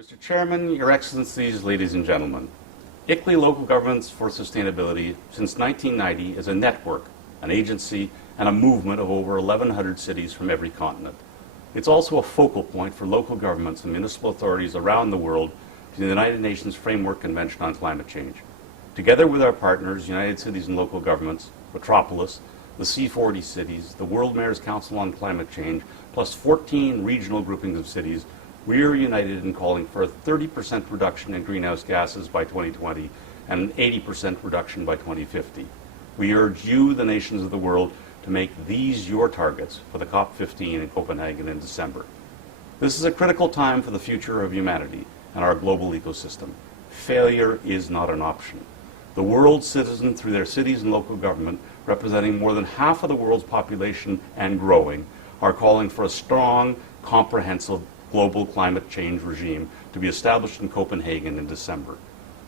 Mr. Chairman, Your Excellencies, ladies and gentlemen, ICLEI Local Governments for Sustainability since 1990 is a network, an agency, and a movement of over 1,100 cities from every continent. It's also a focal point for local governments and municipal authorities around the world to the United Nations Framework Convention on Climate Change. Together with our partners, United Cities and Local Governments, Metropolis, the C40 cities, the World Mayors Council on Climate Change, plus 14 regional groupings of cities, we are united in calling for a 30% reduction in greenhouse gases by 2020 and an 80% reduction by 2050. We urge you, the nations of the world, to make these your targets for the COP15 in Copenhagen in December. This is a critical time for the future of humanity and our global ecosystem. Failure is not an option. The world's citizen, through their cities and local government, representing more than half of the world's population and growing, are calling for a strong, comprehensive global climate change regime to be established in Copenhagen in December.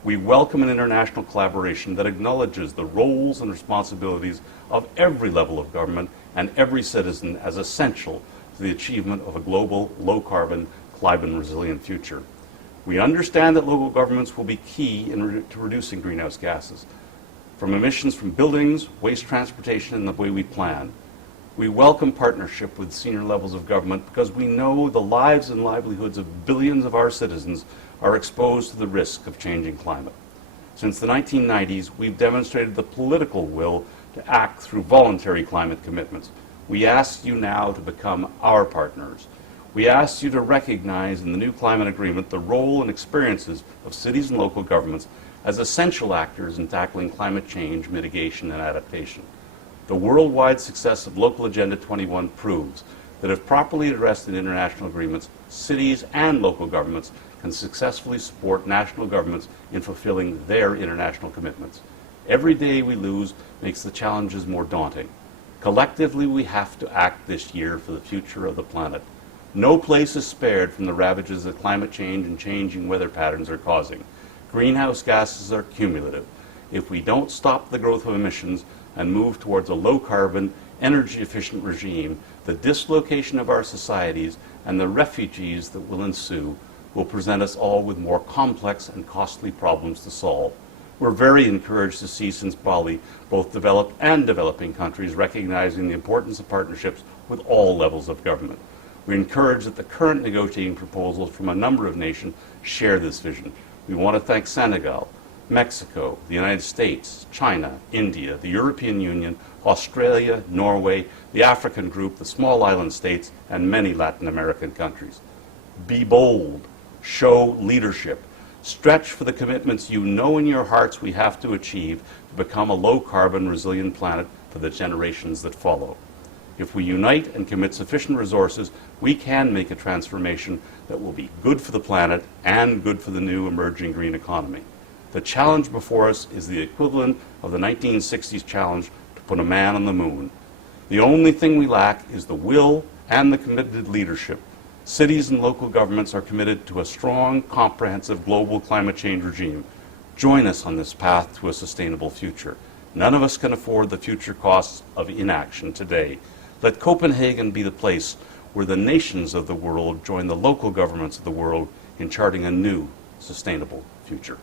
We welcome an international collaboration that acknowledges the roles and responsibilities of every level of government and every citizen as essential to the achievement of a global, low-carbon, climate-resilient future. We understand that local governments will be key to reducing greenhouse gases, from emissions from buildings, waste transportation, and the way we plan. We welcome partnership with senior levels of government because we know the lives and livelihoods of billions of our citizens are exposed to the risk of changing climate. Since the 1990s, we've demonstrated the political will to act through voluntary climate commitments. We ask you now to become our partners. We ask you to recognize in the new climate agreement the role and experiences of cities and local governments as essential actors in tackling climate change, mitigation, and adaptation. The worldwide success of Local Agenda 21 proves that if properly addressed in international agreements, cities and local governments can successfully support national governments in fulfilling their international commitments. Every day we lose makes the challenges more daunting. Collectively, we have to act this year for the future of the planet. No place is spared from the ravages that climate change and changing weather patterns are causing. Greenhouse gases are cumulative. If we don't stop the growth of emissions and move towards a low-carbon, energy-efficient regime, the dislocation of our societies and the refugees that will ensue will present us all with more complex and costly problems to solve. We're very encouraged to see since Bali both developed and developing countries recognizing the importance of partnerships with all levels of government. We're encouraged that the current negotiating proposals from a number of nations share this vision. We want to thank Senegal, Mexico, the United States, China, India, the European Union, Australia, Norway, the African group, the small island states, and many Latin American countries. Be bold, show leadership, stretch for the commitments you know in your hearts we have to achieve to become a low-carbon, resilient planet for the generations that follow. If we unite and commit sufficient resources, we can make a transformation that will be good for the planet and good for the new emerging green economy. The challenge before us is the equivalent of the 1960s challenge to put a man on the moon. The only thing we lack is the will and the committed leadership. Cities and local governments are committed to a strong, comprehensive global climate change regime. Join us on this path to a sustainable future. None of us can afford the future costs of inaction today. Let Copenhagen be the place where the nations of the world join the local governments of the world in charting a new, sustainable future.